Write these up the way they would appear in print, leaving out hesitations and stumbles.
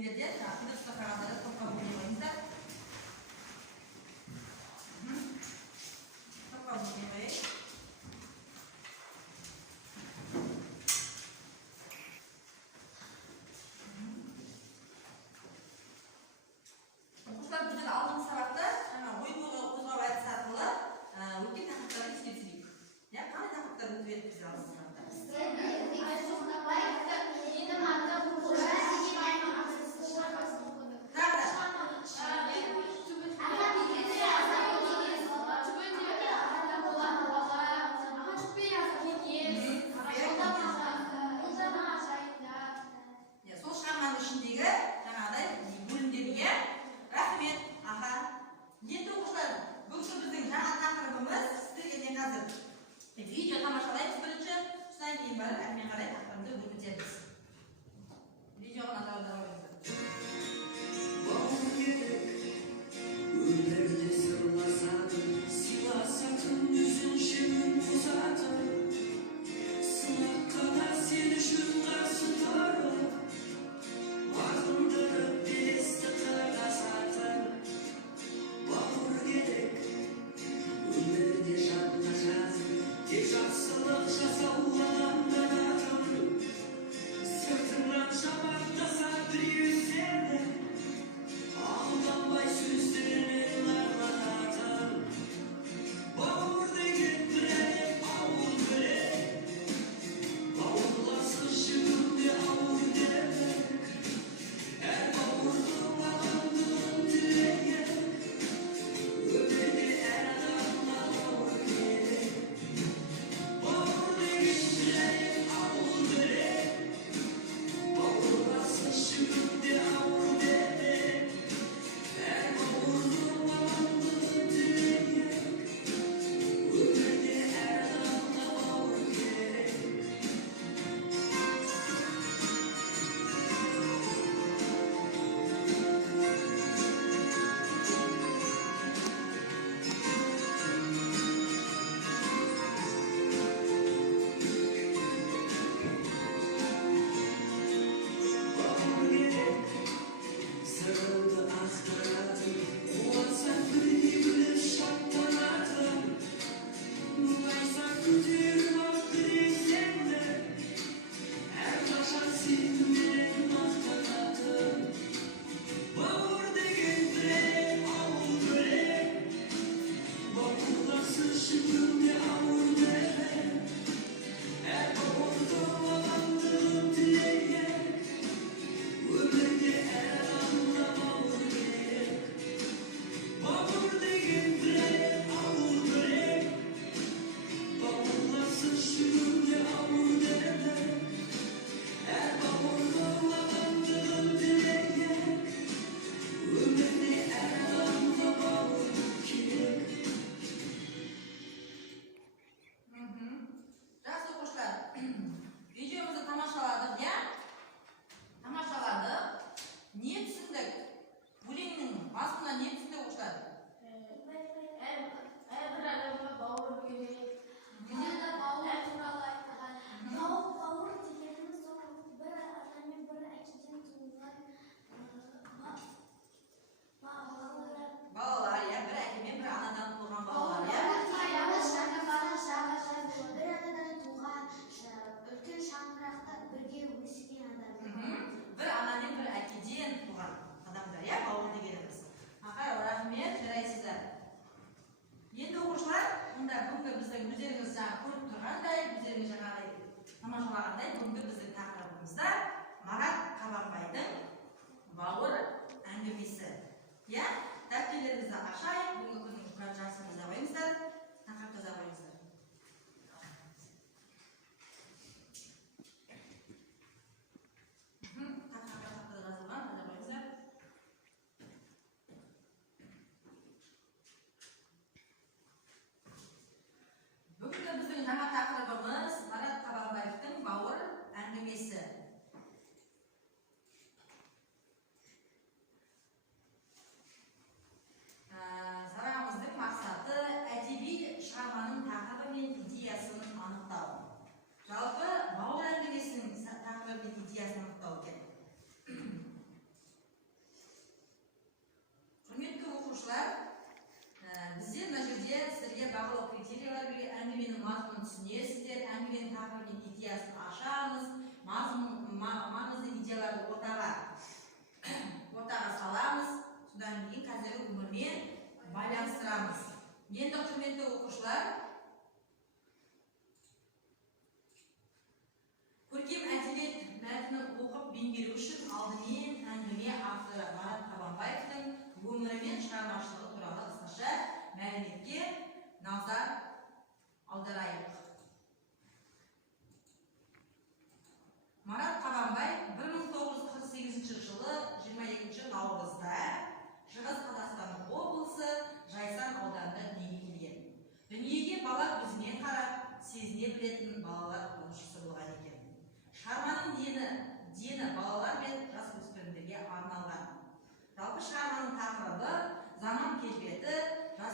бөлмелерде пилотқа қарағанда топқа бөліне қойыңыздар. Топқа бөліне қойайық. Оқушылар бұл жерде алдыңғы сабақта жаңа ой-толғау қозғау әдісі арқылы өткен тақырыптарды еске түсірейік. Қандай тақырыптар өтіп еді бізде алдыңғы сабақта?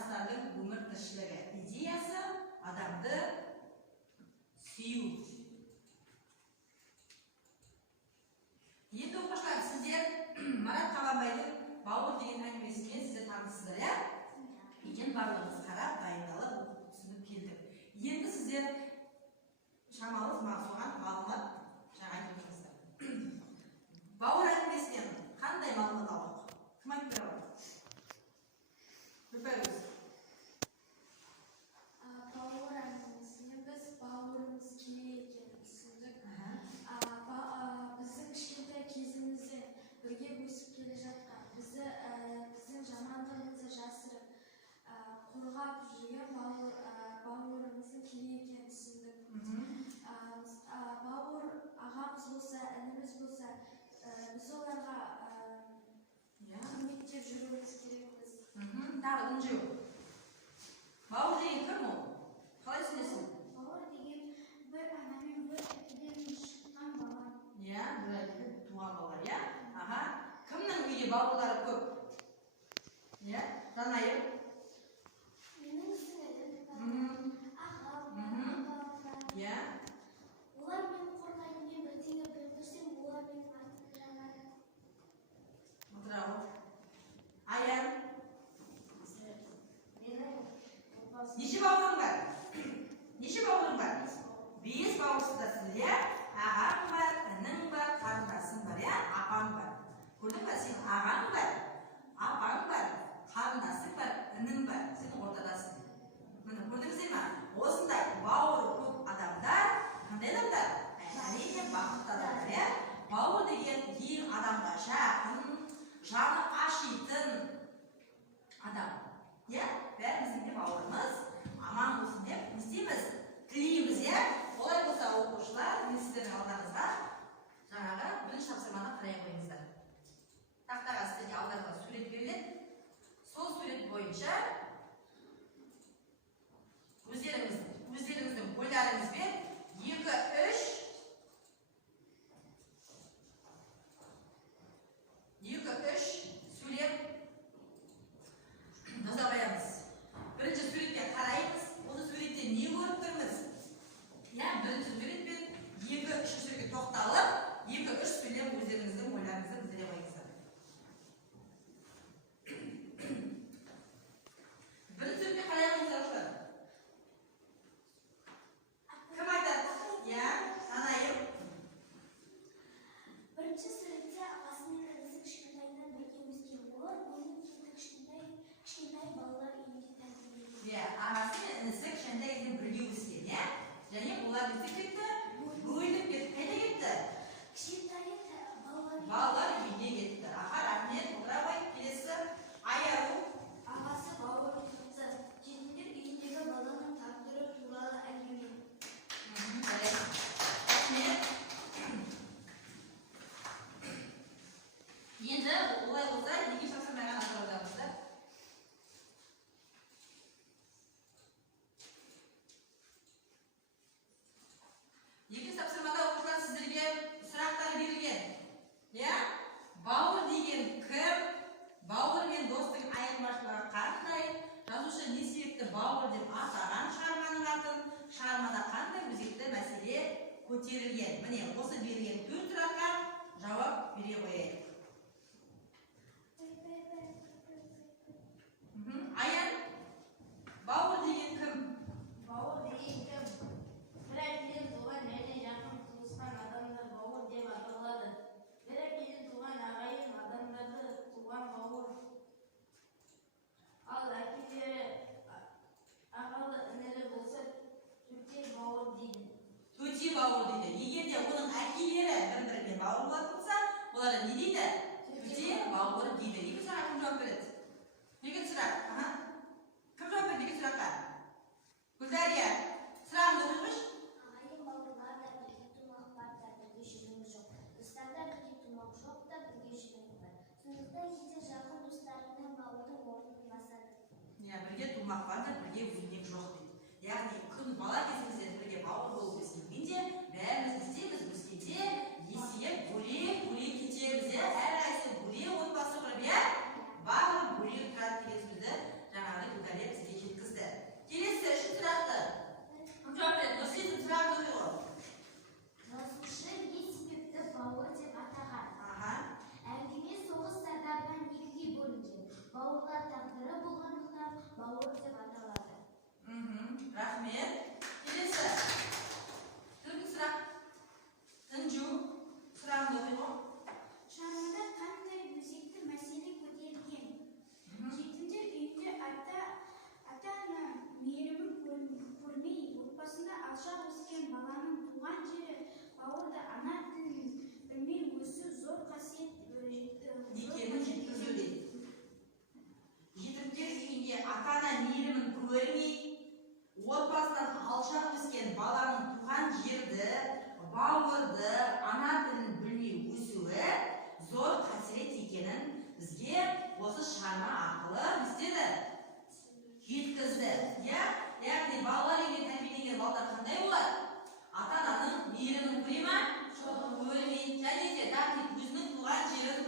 жастардың өмір тіршілігі идеясы адамды сүю. Енді оқушылар, сіздер Марат Қабанбайдың «Бауыр» деген әңгімесімен сіздер таныстыңыздар, иә? Екен барлығымыз қарап, дайындалып, түсініп келдік. Енді сіздер шамалы соған мағлұмат жаңа айтып отырсыздар. «Бауыр» әңгімесінен қандай мағлұмат алдық? Кім айтып бере алады? Өпәліңіз. Бауыр әңгімесінен біз бауырымыз керек екенін түсіндік. Біздің кішкентай кезімізде бірге өсіп келе жатқан, біздің жамандығымызды жасырып, қорғап жүрген бауырымыздың керек екенін түсіндік. Бауыр ағамыз болса, ініміз болса, біз оларға көмектеп жүруіміз керекпіз. Тағы үнжеу. Бауыр деген кім ол? Қалай түсінесің? Бауыр деген бір анамен бір әкеден шыққан бала. Иә, бір әкеден туған бала, иә? Аға. Кімнің үйде бауырлары көп? Иә, Жанайым. Менің сіңілім, ағам, Иә. олар мен қорқайын, мен бірдеңе білдірсем, олар менің артымнан жанады. Отырау. Аян. Неше бауырың бар? Неше бауырың бар? 5 бауырсыздасың, иә? Ағаң бар, інің бар, қарындасың бар, иә? Апаң бар. Көрдің ба, сен ағаң бар, апаң бар, қарындасың бар, інің бар. Сен ортадасың. Міне, көрдіңіздер ме? Осындай бауыры көп адамдар, қандай адамдар? Әрине бақытты адамдар, иә? Бауыр деген ең адамға жақын, жаны ашитын адам. Иә? Бәріміздің де бауырымыз аман болсын деп не істейміз? Тілейміз, иә? Олай болса, оқушылар, мен сіздердің алдарыңызға жаңағы бірінші тапсырманы қарай қойыңыздар. Тақтаға сіздерге алдарыңызға сурет беріледі. Сол сурет бойынша өздеріңіздің ойларыңызбен 2-3 сурет жаза қоямыз. Бірінші суретке қараймыз. Осы суретте не көріп тұрмыз? Иә, бірінші суретпен 2-3 суретке тоқталып, 2-3 сөйлем өздеріңіздің ойларыңызды білдіре қойыңыздар. Бірінші суретке қараймыздар ұшар. Кім айтады? Иә, Жанайым. Бірінші суретте ағасы мен інісі кішкентайынан бірге өскен. Олар оның кезінде кішкентай балалар үйінде тәрбиеленген. Иә, ағасы мен інісі кішкентай кезден бірге өскен, иә? Және олар өсіп кетті, бөлініп кетті. Қайда кетті? Кішкентай Балалар үйіне кетті. Аха, рахмет, отыра қой. Келесі Аяру. ағасы бауыр қыз. Жетімдер үйіндегі баланың тағдыры туралы әңгіме. Рахмет. Енді олай болса, екінші тапсырмаға назар аударыңыздар. Екінші тапсырмада оқушылар сіздерге сұрақтар берілген. Иә? Бауыр деген кім? Бауыр мен достың айырмашылығы қандай? Жазушы не себепті бауыр деп атаған шығарманың атын? Шығармада қандай өзекті мәселе көтерілген? Міне, осы берілген 4 сұраққа жауап бере қояйық. Аян, бауыр деген кім? Бауыр деген кім? Бір әкеден туған және жақын туысқан адамдар бауыр деп аталады. Бір әкеден туған ағайын адамдарды туған бауыр. Ал әкелері ағалы інілі болса, төте бауыр дейді. Төте бауыр дейді. Егер де оның әкелері бір-бірімен бауыр болатын болса, олар не дейді? Төте бауыр дейді. Екі сұрақ кім жауап береді? Екінші сұрақ. Кім жауап береді екінші сұраққа? Гүлдария, сұрағыңды оқыңызшы. Ағайын бауырлар да бірге тумақ бар да бірге жүріңіз жоқ. Достарда бірге тумақ жоқ та бірге жүріңіз бар. Сондықтан кейде жақын достарымен бауырдың орнын басады. Иә, бірге тумақ бар да бірге өлмек жоқ дейді. Яғни күн бала кезімізден бірге бауыр болып өскенде бәріміз не істейміз? Өскенде есейіп бөлек кетеміз, иә? Әрқайсысы бөлек отбасы құрып, иә? Барлығы бөлек тұрады деген сөзді жаңағы Гүлдария яғни өзінің туған жерін